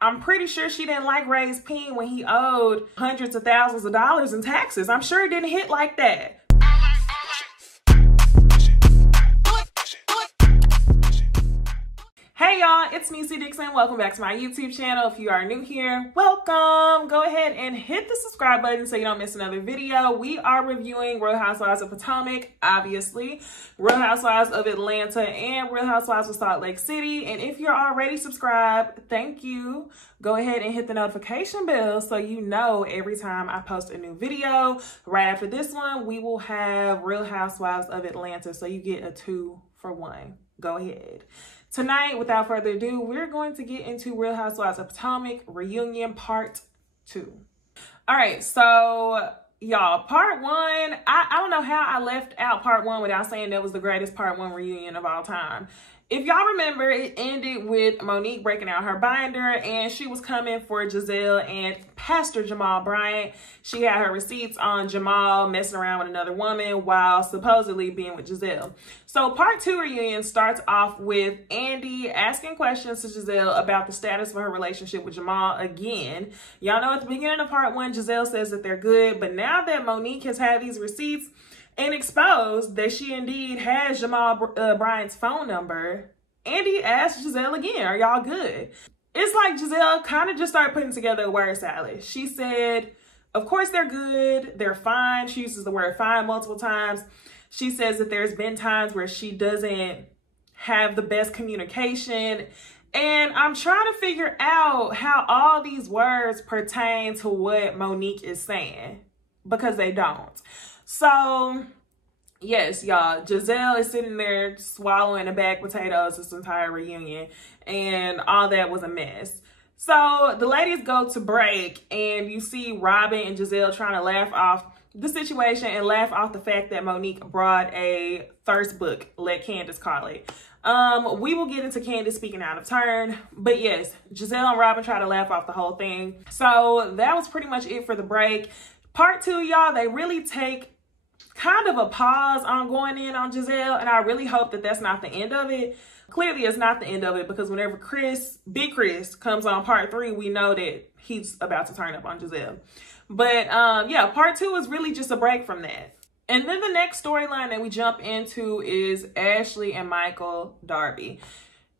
I'm pretty sure she didn't like Ray's peen when he owed hundreds of thousands of dollars in taxes. I'm sure it didn't hit like that. Hey y'all, it's Necey Dixon. Welcome back to my YouTube channel. If you are new here, welcome. Go ahead and hit the subscribe button so you don't miss another video. We are reviewing Real Housewives of Potomac, obviously, Real Housewives of Atlanta, and Real Housewives of Salt Lake City. And if you're already subscribed, thank you. Go ahead and hit the notification bell so you know every time I post a new video. Right after this one, we will have Real Housewives of Atlanta, so you get a 2-for-1. Go ahead. Tonight, without further ado, we're going to get into Real Housewives of Potomac Reunion Part 2. All right, so y'all, Part 1, I don't know how I left out Part 1 without saying that was the greatest Part 1 reunion of all time. If y'all remember, it ended with Monique breaking out her binder and she was coming for Gizelle and Pastor Jamal Bryant. She had her receipts on Jamal messing around with another woman while supposedly being with Gizelle. So Part 2 reunion starts off with Andy asking questions to Gizelle about the status of her relationship with Jamal again. Y'all know at the beginning of Part 1, Gizelle says that they're good, but now that Monique has had these receipts and exposed that she indeed has Jamal Bryant's phone number, Andy asked Gizelle again, are y'all good? It's like Gizelle kind of just started putting together a word salad. She said, of course they're good, they're fine. She uses the word fine multiple times. She says that there's been times where she doesn't have the best communication. And I'm trying to figure out how all these words pertain to what Monique is saying, because they don't. So, yes, y'all, Gizelle is sitting there swallowing a bag of potatoes this entire reunion, and all that was a mess. So, the ladies go to break, and you see Robyn and Gizelle trying to laugh off the situation and laugh off the fact that Monique brought a thirst book, let Candiace call it. We will get into Candiace speaking out of turn, but yes, Gizelle and Robyn try to laugh off the whole thing. So, that was pretty much it for the break. Part 2, y'all, they really take kind of a pause on going in on Gizelle, and I really hope that that's not the end of it. Clearly, it's not the end of it, because whenever Big Chris comes on Part 3, we know that he's about to turn up on Gizelle. But yeah, Part 2 is really just a break from that. And then the next storyline that we jump into is Ashley and Michael Darby.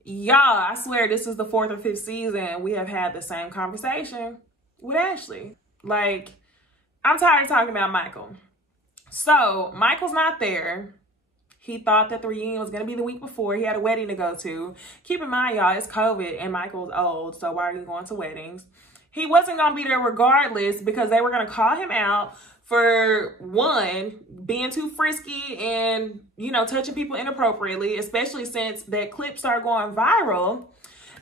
Y'all, I swear this is the 4th or 5th season we have had the same conversation with Ashley. Like, I'm tired of talking about Michael. So, Michael's not there. He thought that the reunion was going to be the week before. He had a wedding to go to. Keep in mind, y'all, it's COVID and Michael's old, so why are you going to weddings? He wasn't going to be there regardless because they were going to call him out for, one, being too frisky and, you know, touching people inappropriately, especially since that clip started going viral.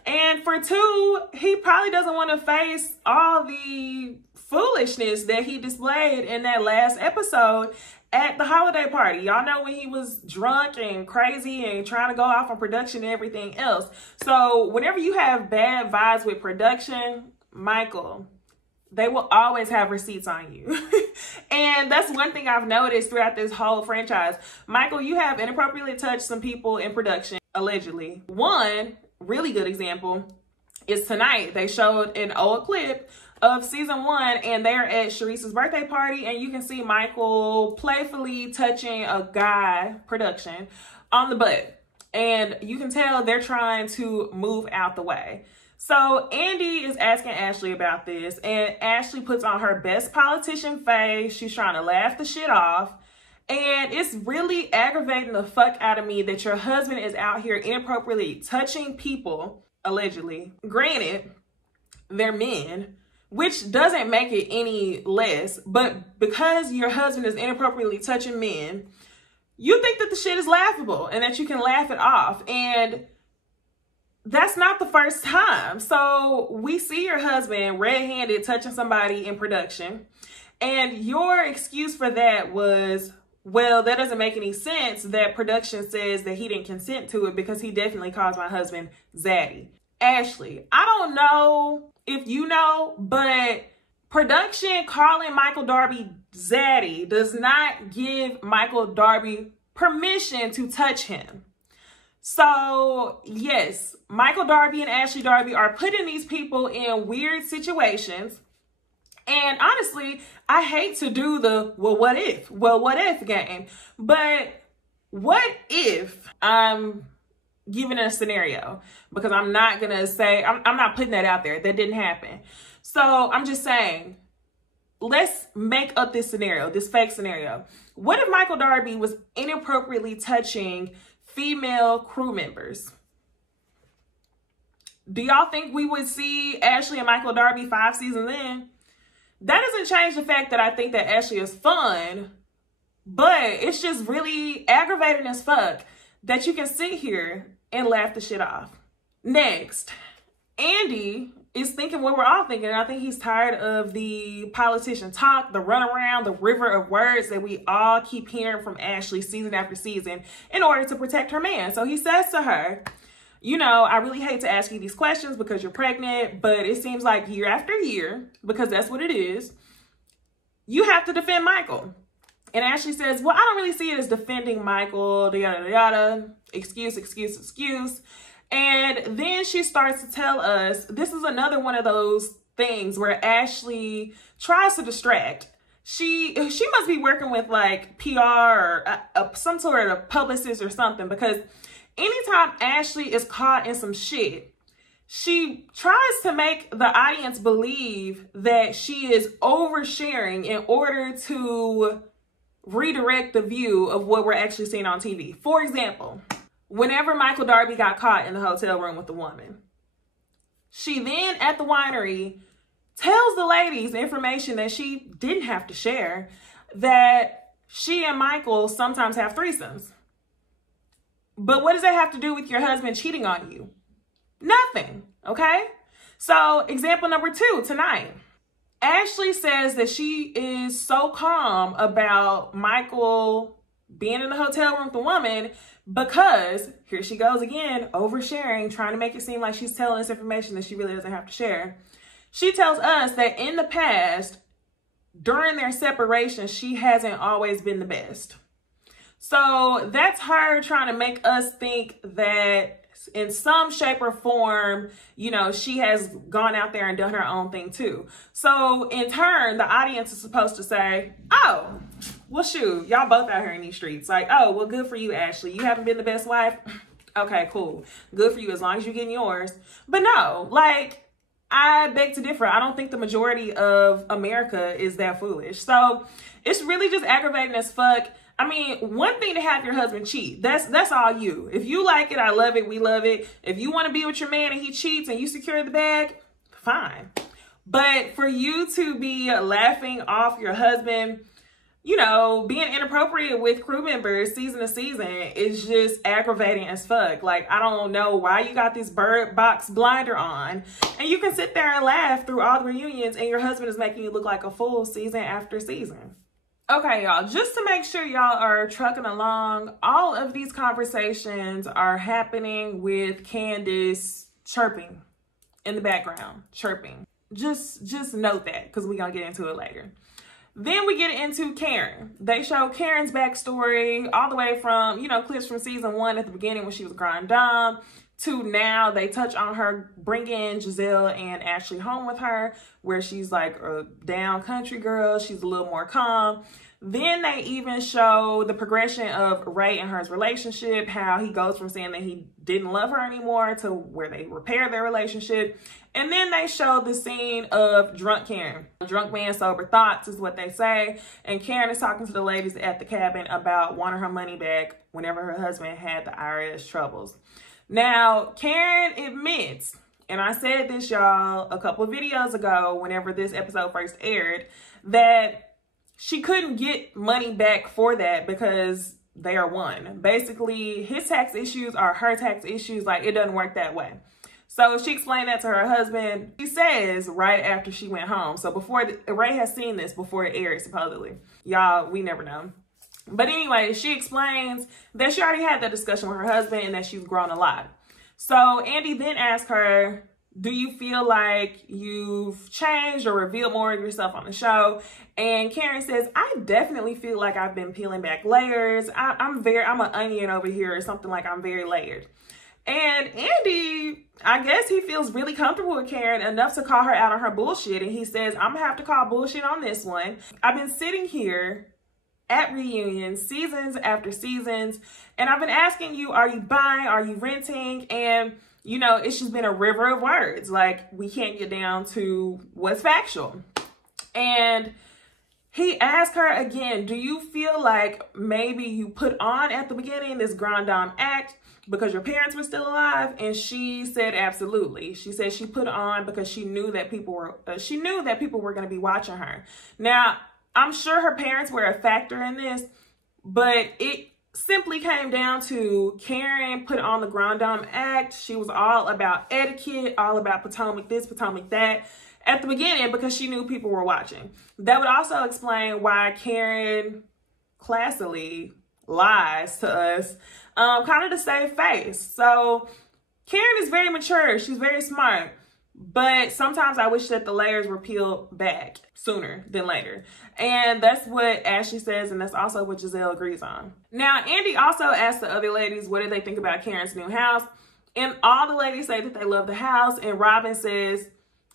And for 2, he probably doesn't want to face all the foolishness that he displayed in that last episode at the holiday party. Y'all know when he was drunk and crazy and trying to go off on production and everything else. So whenever you have bad vibes with production, Michael, they will always have receipts on you. And that's one thing I've noticed throughout this whole franchise. Michael, you have inappropriately touched some people in production, allegedly. One really good example is tonight. They showed an old clip of season 1, and they're at Sharice's birthday party, and you can see Michael playfully touching a guy, production, on the butt. And you can tell they're trying to move out the way. So Andy is asking Ashley about this, and Ashley puts on her best politician face. She's trying to laugh the shit off. And it's really aggravating the fuck out of me that your husband is out here inappropriately touching people, allegedly. Granted, they're men, which doesn't make it any less, but because your husband is inappropriately touching men, you think that the shit is laughable and that you can laugh it off. And that's not the first time. So we see your husband red-handed touching somebody in production, and your excuse for that was, well, that doesn't make any sense that production says that he didn't consent to it because he definitely calls my husband Zaddy. Ashley, I don't know if you know, but production calling Michael Darby Zaddy does not give Michael Darby permission to touch him. So yes, Michael Darby and Ashley Darby are putting these people in weird situations. And honestly, I hate to do the, well, what if game. But what if I'm giving a scenario? Because I'm not going to say, I'm not putting that out there. That didn't happen. So I'm just saying, let's make up this scenario, this fake scenario. What if Michael Darby was inappropriately touching female crew members? Do y'all think we would see Ashley and Michael Darby 5 seasons in? That doesn't change the fact that I think that Ashley is fun, but it's just really aggravating as fuck that you can sit here and laugh the shit off. Next, Andy is thinking what we're all thinking. I think he's tired of the politician talk, the runaround, the river of words that we all keep hearing from Ashley season after season in order to protect her man. So he says to her, you know, I really hate to ask you these questions because you're pregnant, but it seems like year after year, because that's what it is, you have to defend Michael. And Ashley says, well, I don't really see it as defending Michael, yada, yada, excuse. And then she starts to tell us, this is another one of those things where Ashley tries to distract. She must be working with like PR or some sort of publicist or something, because anytime Ashley is caught in some shit, she tries to make the audience believe that she is oversharing in order to redirect the view of what we're actually seeing on TV. For example, whenever Michael Darby got caught in the hotel room with the woman, she then at the winery tells the ladies information that she didn't have to share, that she and Michael sometimes have threesomes. But what does that have to do with your husband cheating on you? Nothing, okay? So example number 2 tonight. Ashley says that she is so calm about Michael being in the hotel room with the woman because, here she goes again, oversharing, trying to make it seem like she's telling us information that she really doesn't have to share. She tells us that in the past, during their separation, she hasn't always been the best. So that's her trying to make us think that in some shape or form, you know, she has gone out there and done her own thing too. So in turn, the audience is supposed to say, oh, well, shoot, y'all both out here in these streets. Like, oh, well, good for you, Ashley. You haven't been the best wife. Okay, cool. Good for you as long as you're getting yours. But no, like, I beg to differ. I don't think the majority of America is that foolish. So it's really just aggravating as fuck. I mean, one thing to have your husband cheat. That's all you. If you like it, I love it. We love it. If you want to be with your man and he cheats and you secure the bag, fine. But for you to be laughing off your husband, you know, being inappropriate with crew members season to season is just aggravating as fuck. Like, I don't know why you got this bird box blinder on and you can sit there and laugh through all the reunions and your husband is making you look like a fool season after season. Okay, y'all, just to make sure y'all are trucking along, all of these conversations are happening with Candiace chirping in the background, chirping. Just note that, because we're going to get into it later. Then we get into Karen. They show Karen's backstory all the way from, you know, clips from season 1 at the beginning when she was growing dumb to now. They touch on her bringing Gizelle and Ashley home with her, where she's like a down country girl. She's a little more calm. Then they even show the progression of Ray and her relationship, how he goes from saying that he didn't love her anymore to where they repair their relationship. And then they show the scene of drunk Karen. Drunk man, sober thoughts is what they say. And Karen is talking to the ladies at the cabin about wanting her money back whenever her husband had the IRS troubles. Now, Karen admits, and I said this, y'all, a couple of videos ago whenever this episode first aired, that she couldn't get money back for that because they are one. Basically, his tax issues are her tax issues. Like, it doesn't work that way. So she explained that to her husband. She says right after she went home. So before, Ray has seen this before it aired, supposedly. Y'all, we never know. But anyway, she explains that she already had that discussion with her husband and that she's grown a lot. So Andy then asked her, Do you feel like you've changed or revealed more of yourself on the show? And Karen says, I definitely feel like I've been peeling back layers. I'm an onion over here, or something like I'm very layered. And Andy, I guess he feels really comfortable with Karen enough to call her out on her bullshit. And he says, I'm gonna have to call bullshit on this one. I've been sitting here at reunions, seasons after seasons, and I've been asking you, are you buying? Are you renting? And you know, it's just been a river of words. Like, we can't get down to what's factual. And he asked her again, do you feel like maybe you put on at the beginning this grand dame act because your parents were still alive? And she said absolutely. She said she put on because she knew that people were going to be watching her. Now, I'm sure her parents were a factor in this, but it simply came down to Karen put on the grand dame act. She was all about etiquette, all about Potomac this, Potomac that at the beginning because she knew people were watching. That would also explain why Karen classily lies to us, kind of to save face. So Karen is very mature. She's very smart. But sometimes I wish that the layers were peeled back sooner than later. And that's what Ashley says, and that's also what Gizelle agrees on. Now, Andy also asked the other ladies, what do they think about Karen's new house? And all the ladies say that they love the house. And Robyn says,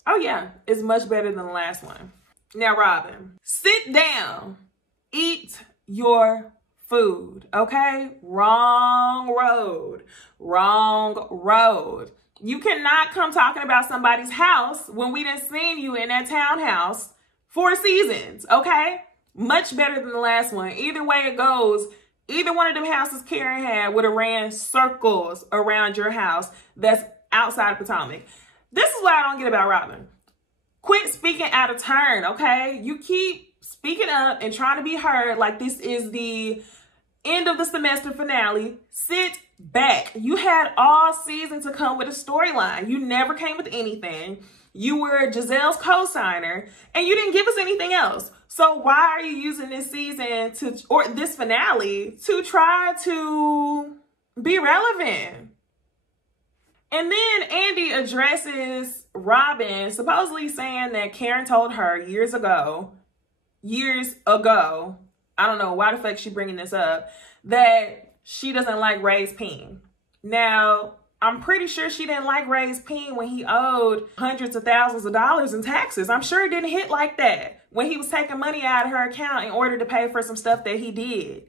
oh yeah, it's much better than the last one. Now, Robyn, sit down, eat your food, okay? Wrong road, wrong road. You cannot come talking about somebody's house when we done seen you in that townhouse 4 seasons, okay? Much better than the last one. Either way it goes, either one of them houses Karen had would have ran circles around your house that's outside of Potomac. This is what I don't get about Robyn. Quit speaking out of turn, okay? You keep speaking up and trying to be heard like this is the end of the semester finale. Sit back. You had all season to come with a storyline. You never came with anything. You were Gizelle's co-signer and you didn't give us anything else. So why are you using this season or this finale to try to be relevant? And then Andy addresses Robyn, supposedly saying that Karen told her years ago, I don't know why the fuck she bringing this up, that she doesn't like Ray's peen. Now, I'm pretty sure she didn't like Ray's peen when he owed hundreds of thousands of dollars in taxes. I'm sure it didn't hit like that when he was taking money out of her account in order to pay for some stuff that he did.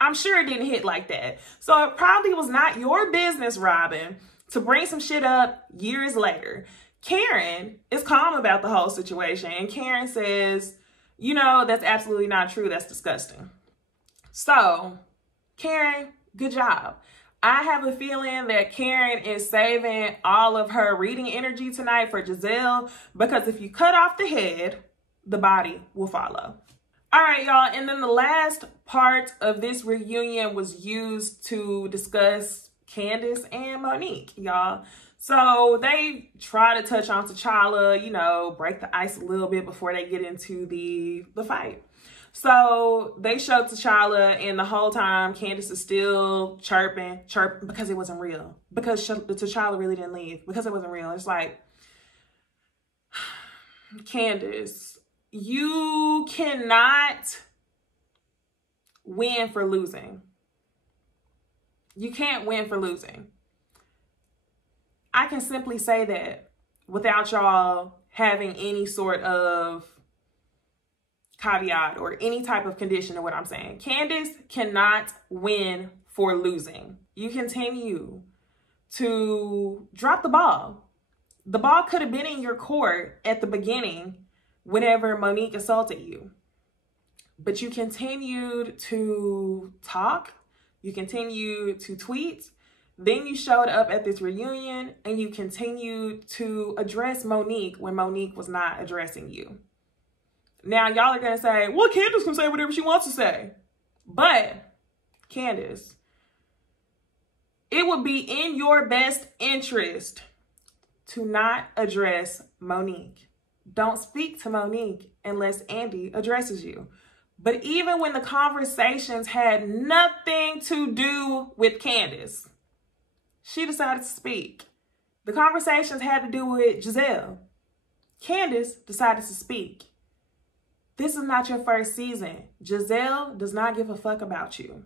I'm sure it didn't hit like that. So it probably was not your business, Robyn, to bring some shit up years later. Karen is calm about the whole situation. And Karen says, you know, that's absolutely not true. That's disgusting. So, Karen, good job. I have a feeling that Karen is saving all of her reading energy tonight for Gizelle, because if you cut off the head, the body will follow. All right, y'all. And then the last part of this reunion was used to discuss Candiace and Monique, y'all. So they try to touch on T'Challa, you know, break the ice a little bit before they get into the fight. So they show T'Challa, and the whole time Candiace is still chirping because it wasn't real. Because T'Challa really didn't leave. Because it wasn't real. It's like, Candiace, you cannot win for losing. You can't win for losing. I can simply say that without y'all having any sort of caveat or any type of condition to what I'm saying. Candiace cannot win for losing. You continue to drop the ball. The ball could have been in your court at the beginning whenever Monique assaulted you. But you continued to talk. You continued to tweet. Then you showed up at this reunion and you continued to address Monique when Monique was not addressing you. Now, y'all are going to say, well, Candiace can say whatever she wants to say. But, Candiace, it would be in your best interest to not address Monique. Don't speak to Monique unless Andy addresses you. But even when the conversations had nothing to do with Candiace, she decided to speak. The conversations had to do with Gizelle. Candiace decided to speak. This is not your first season. Gizelle does not give a fuck about you.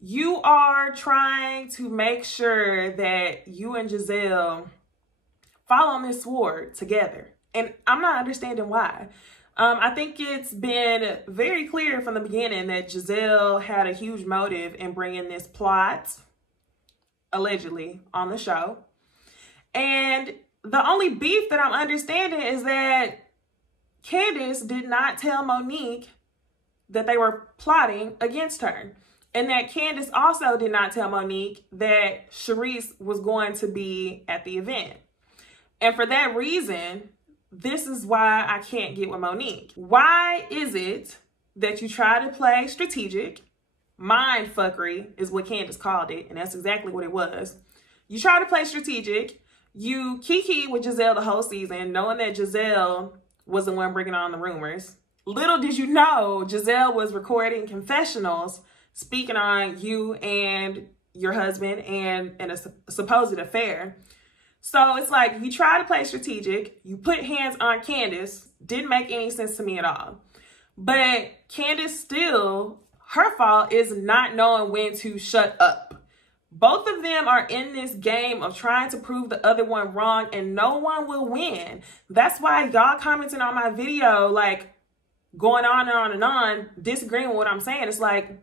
You are trying to make sure that you and Gizelle fall on this sword together. And I'm not understanding why. I think it's been very clear from the beginning that Gizelle had a huge motive in bringing this plot, allegedly, on the show. And the only beef that I'm understanding is that Candiace did not tell Monique that they were plotting against her. And that Candiace also did not tell Monique that Charisse was going to be at the event. And for that reason, this is why I can't get with Monique. Why is it that you try to play strategic? Mind fuckery is what Candiace called it, and that's exactly what it was. You try to play strategic. You kiki with Gizelle the whole season, knowing that Gizelle was the one bringing on the rumors. Little did you know, Gizelle was recording confessionals speaking on you and your husband and a supposed affair. So it's like, you try to play strategic, you put hands on Candiace, didn't make any sense to me at all. But Candiace still, her fault is not knowing when to shut up. Both of them are in this game of trying to prove the other one wrong, and no one will win. That's why y'all commenting on my video, like, going on and on and on, disagreeing with what I'm saying. It's like,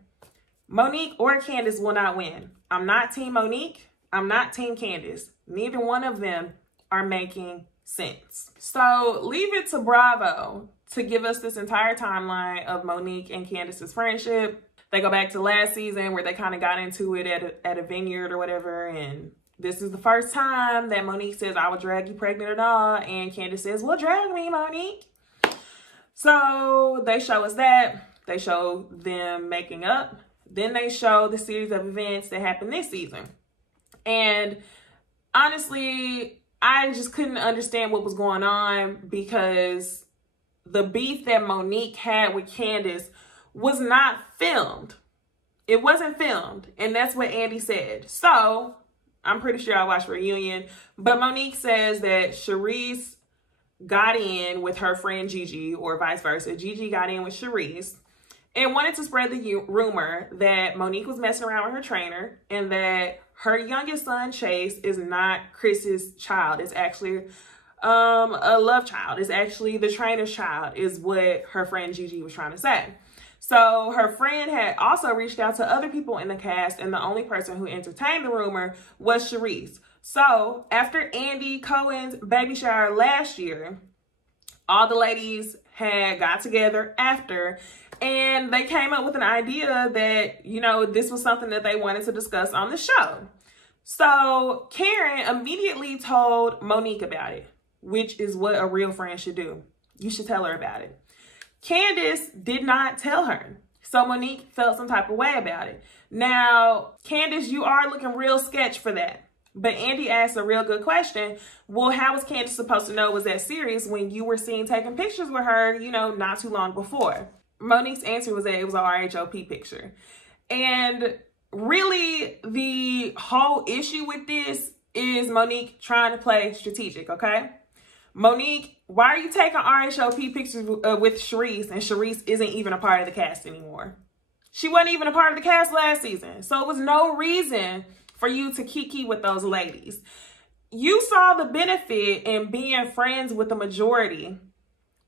Monique or Candiace will not win. I'm not Team Monique. I'm not Team Candiace. Neither one of them are making sense. So leave it to Bravo to give us this entire timeline of Monique and Candiace's friendship. They go back to last season where they kind of got into it at a vineyard or whatever. And this is the first time that Monique says, I will drag you pregnant at all. And Candiace says, well, drag me, Monique. So they show us that. They show them making up. Then they show the series of events that happened this season. And honestly, I just couldn't understand what was going on because the beef that Monique had with Candiace was not filmed. It wasn't filmed. And that's what Andy said. So I'm pretty sure I watched Reunion. But Monique says that Charisse got in with her friend Gigi, or vice versa. Gigi got in with Charisse and wanted to spread the rumor that Monique was messing around with her trainer and that her youngest son, Chase, is not Chris's child. It's actually a love child. It's actually the trainer's child, is what her friend Gigi was trying to say. So her friend had also reached out to other people in the cast, and the only person who entertained the rumor was Charisse. So after Andy Cohen's baby shower last year, all the ladies had got together after, and they came up with an idea that, you know, this was something that they wanted to discuss on the show. So Karen immediately told Monique about it, which is what a real friend should do. You should tell her about it. Candiace did not tell her. So Monique felt some type of way about it. Now, Candiace, you are looking real sketch for that. But Andy asked a real good question. Well, how was Candiace supposed to know it was that serious when you were seen taking pictures with her, you know, not too long before? Monique's answer was that it was a RHOP picture. And really, the whole issue with this is Monique trying to play strategic, okay? Monique, why are you taking RHOP pictures with Charisse, and Charisse isn't even a part of the cast anymore? She wasn't even a part of the cast last season. So it was no reason for you to kiki with those ladies. You saw the benefit in being friends with the majority,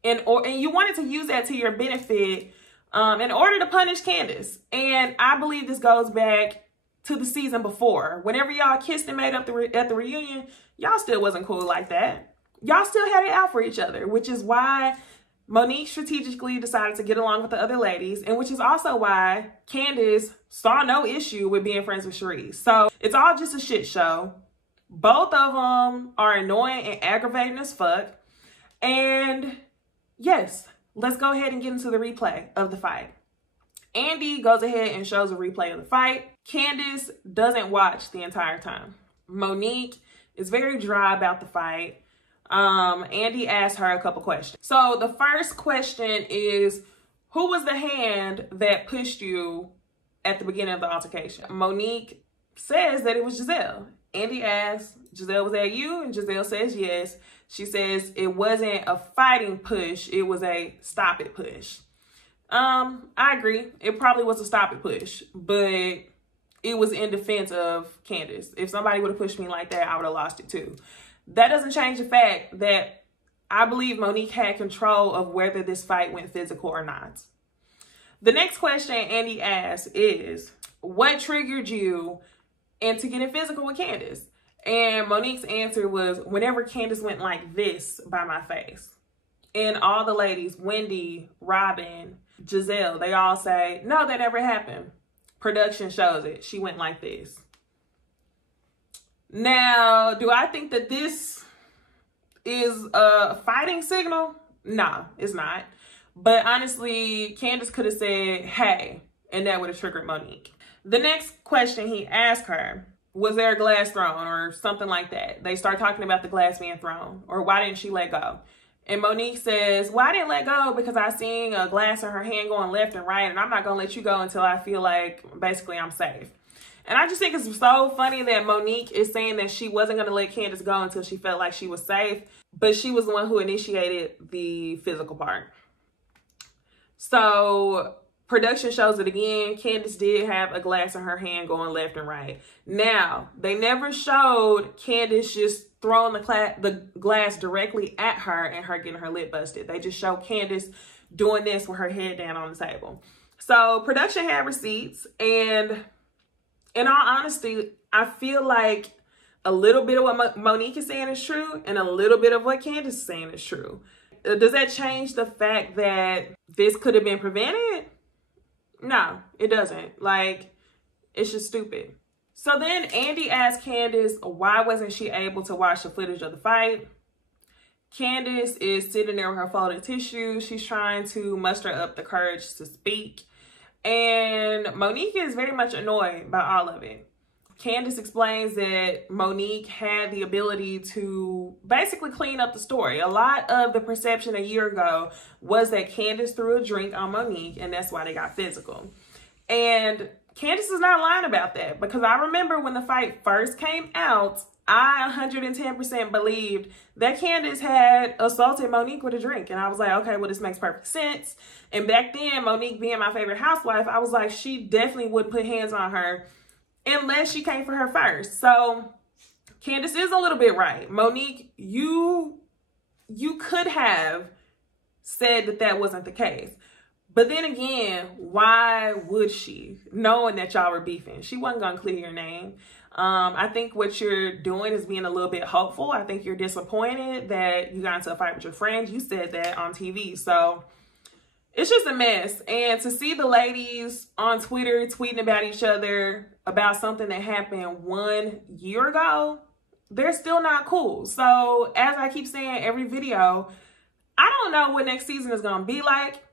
and you wanted to use that to your benefit in order to punish Candiace. And I believe this goes back to the season before. Whenever y'all kissed and made up at the reunion, y'all still wasn't cool like that. Y'all still had it out for each other, which is why Monique strategically decided to get along with the other ladies, and which is also why Candiace saw no issue with being friends with Charisse. So it's all just a shit show. Both of them are annoying and aggravating as fuck. And yes, let's go ahead and get into the replay of the fight. Andy goes ahead and shows a replay of the fight. Candiace doesn't watch the entire time. Monique is very dry about the fight. Andy asked her a couple questions. So the first question is, who was the hand that pushed you at the beginning of the altercation? Monique says that it was Gizelle. Andy asks, Gizelle, was that you? And Gizelle says yes. She says it wasn't a fighting push. It was a stop it push. I agree. It probably was a stop it push, but it was in defense of Candiace. If somebody would have pushed me like that, I would have lost it too. That doesn't change the fact that I believe Monique had control of whether this fight went physical or not. The next question Andy asks is, what triggered you into getting physical with Candiace? And Monique's answer was, whenever Candiace went like this by my face. And all the ladies, Wendy, Robyn, Gizelle, they all say, no, that never happened. Production shows it. She went like this. Now, do I think that this is a fighting signal? No, it's not. But honestly, Candiace could have said, hey, and that would have triggered Monique. The next question he asked her, was there a glass thrown or something like that? They start talking about the glass being thrown, or why didn't she let go? And Monique says, well, I didn't let go because I seen a glass in her hand going left and right, and I'm not going to let you go until I feel like basically I'm safe. And I just think it's so funny that Monique is saying that she wasn't going to let Candiace go until she felt like she was safe, but she was the one who initiated the physical part. So production shows it again. Candiace did have a glass in her hand going left and right. Now, they never showed Candiace just throwing the glass directly at her and her getting her lip busted. They just showed Candiace doing this with her head down on the table. So production had receipts, and in all honesty, I feel like a little bit of what Monique is saying is true and a little bit of what Candiace is saying is true. Does that change the fact that this could have been prevented? No, it doesn't. Like, it's just stupid. So then Andy asked Candiace, why wasn't she able to watch the footage of the fight? Candiace is sitting there with her folded tissue. She's trying to muster up the courage to speak. And Monique is very much annoyed by all of it. Candiace explains that Monique had the ability to basically clean up the story. A lot of the perception a year ago was that Candiace threw a drink on Monique, and that's why they got physical. And Candiace is not lying about that, because I remember when the fight first came out, I 110% believed that Candiace had assaulted Monique with a drink. And I was like, okay, well, this makes perfect sense. And back then, Monique being my favorite housewife, I was like, she definitely wouldn't put hands on her unless she came for her first. So Candiace is a little bit right. Monique, you could have said that that wasn't the case. But then again, why would she, knowing that y'all were beefing? She wasn't going to clear your name. I think what you're doing is being a little bit hopeful. I think you're disappointed that you got into a fight with your friends. You said that on TV. So it's just a mess. And to see the ladies on Twitter tweeting about each other about something that happened 1 year ago, they're still not cool. So as I keep saying every video, I don't know what next season is going to be like.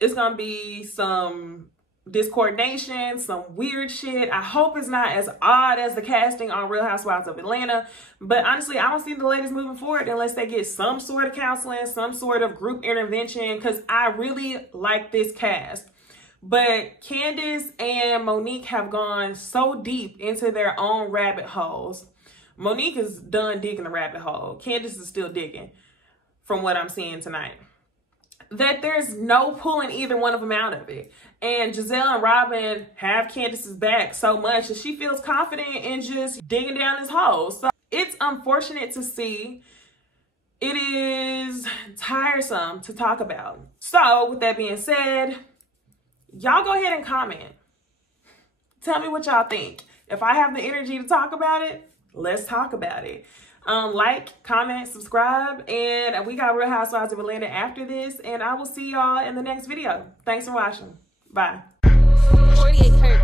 It's going to be some discoordination, some weird shit. I hope it's not as odd as the casting on Real Housewives of Atlanta. But honestly, I don't see the ladies moving forward unless they get some sort of counseling, some sort of group intervention, because I really like this cast. But Candiace and Monique have gone so deep into their own rabbit holes. Monique is done digging the rabbit hole. Candiace is still digging, from what I'm seeing tonight, that there's no pulling either one of them out of it. And Gizelle and Robyn have Candiace's back so much that she feels confident in just digging down this hole. So it's unfortunate to see. It is tiresome to talk about. So with that being said, y'all go ahead and comment. Tell me what y'all think. If I have the energy to talk about it, let's talk about it. Like, comment, subscribe, and we got Real Housewives of Atlanta after this, and I will see y'all in the next video. Thanks for watching. Bye. 48 hurt.